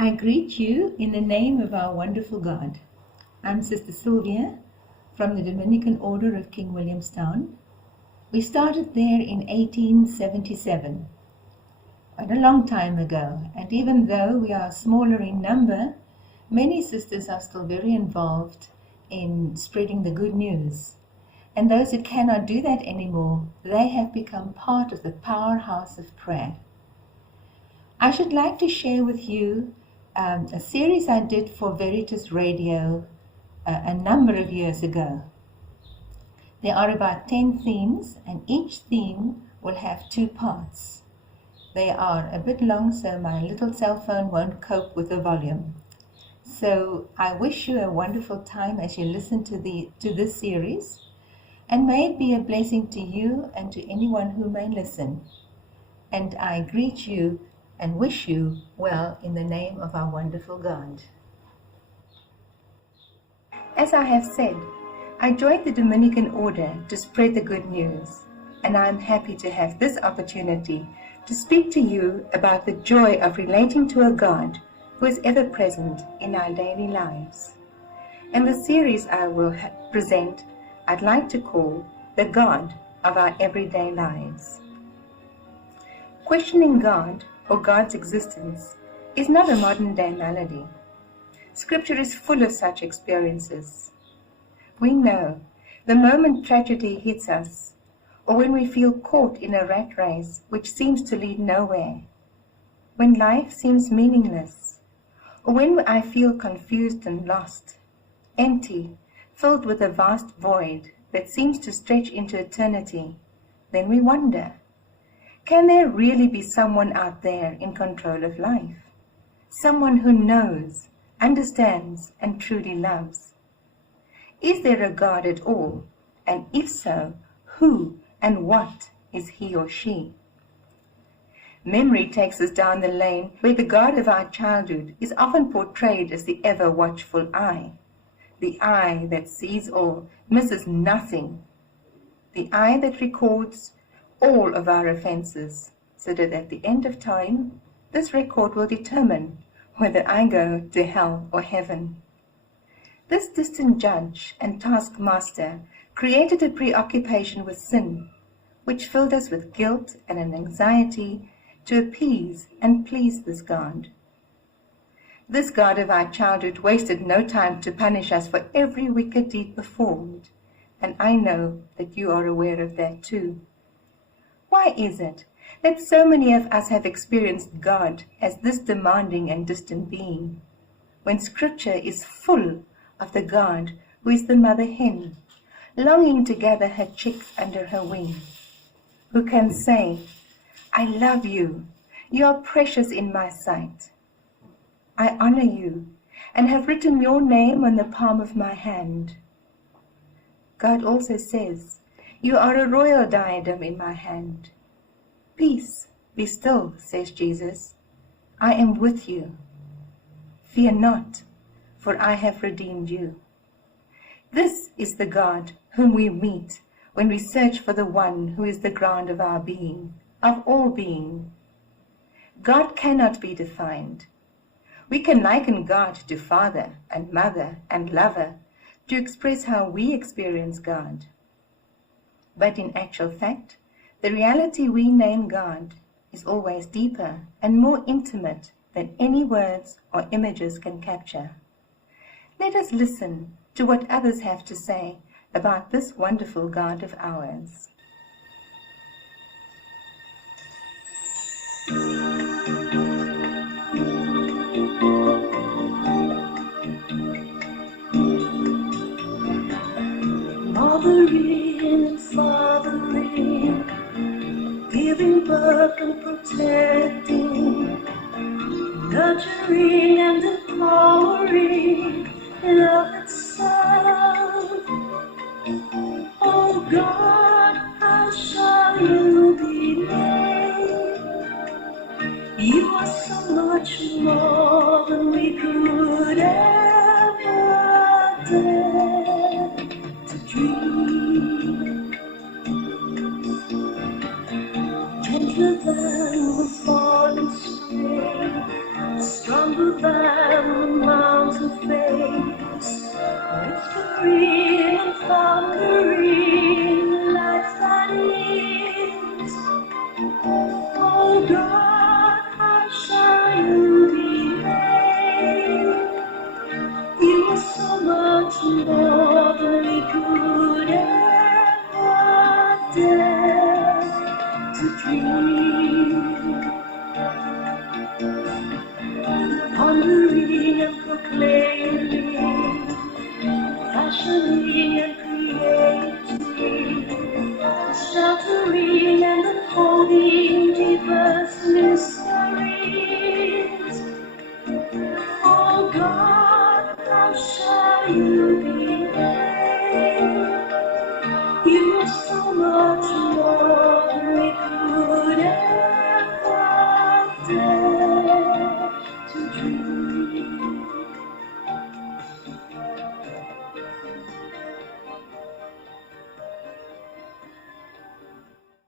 I greet you in the name of our wonderful God. I'm Sister Sylvia from the Dominican Order of King Williamstown. We started there in 1877, quite a long time ago, and even though we are smaller in number, many sisters are still very involved in spreading the good news. And those who cannot do that anymore, they have become part of the powerhouse of prayer. I should like to share with you a series I did for Veritas Radio a number of years ago. There are about 10 themes, and each theme will have 2 parts. They are a bit long, so my little cell phone won't cope with the volume. So I wish you a wonderful time as you listen to this series, and may it be a blessing to you and to anyone who may listen. And I greet you and wish you well in the name of our wonderful God. As I have said, I joined the Dominican Order to spread the good news, and I am happy to have this opportunity to speak to you about the joy of relating to a God who is ever present in our daily lives. And the series I will present, I'd like to call The God of Our Everyday Lives. Questioning God or God's existence is not a modern-day malady. Scripture is full of such experiences. We know the moment tragedy hits us, or when we feel caught in a rat race which seems to lead nowhere, when life seems meaningless, or when I feel confused and lost, empty, filled with a vast void that seems to stretch into eternity, then we wonder, can there really be someone out there in control of life? Someone who knows, understands, and truly loves? Is there a God at all? And if so, who and what is he or she? Memory takes us down the lane where the God of our childhood is often portrayed as the ever-watchful eye. The eye that sees all, misses nothing. The eye that records all of our offenses, so that at the end of time, this record will determine whether I go to hell or heaven. This distant judge and taskmaster created a preoccupation with sin, which filled us with guilt and an anxiety to appease and please this God. This God of our childhood wasted no time to punish us for every wicked deed performed, and I know that you are aware of that too. Why is it that so many of us have experienced God as this demanding and distant being, when Scripture is full of the God who is the mother hen, longing to gather her chicks under her wing, who can say, I love you, you are precious in my sight. I honor you and have written your name on the palm of my hand. God also says, you are a royal diadem in my hand. Peace, be still, says Jesus. I am with you. Fear not, for I have redeemed you. This is the God whom we meet when we search for the one who is the ground of our being, of all being. God cannot be defined. We can liken God to Father and Mother and Lover to express how we experience God. But in actual fact, the reality we name God is always deeper and more intimate than any words or images can capture. Let us listen to what others have to say about this wonderful God of ours. Mothering and fathering, giving birth and protecting, nurturing and empowering, love itself. Oh God, how shall you be named? You are so much more than we could ever dare to dream. Gentler than the falling spring, stronger deeper than the mountain face, whispering and thundering like that is. Oh God, how shall you be named? You are so much more than we could ever dare to dream. Pondering and proclaiming, fashioning and creating, sheltering and unfolding deepest mysteries. Oh God, how shall you be named? You are so much more than we could ever dare to dream.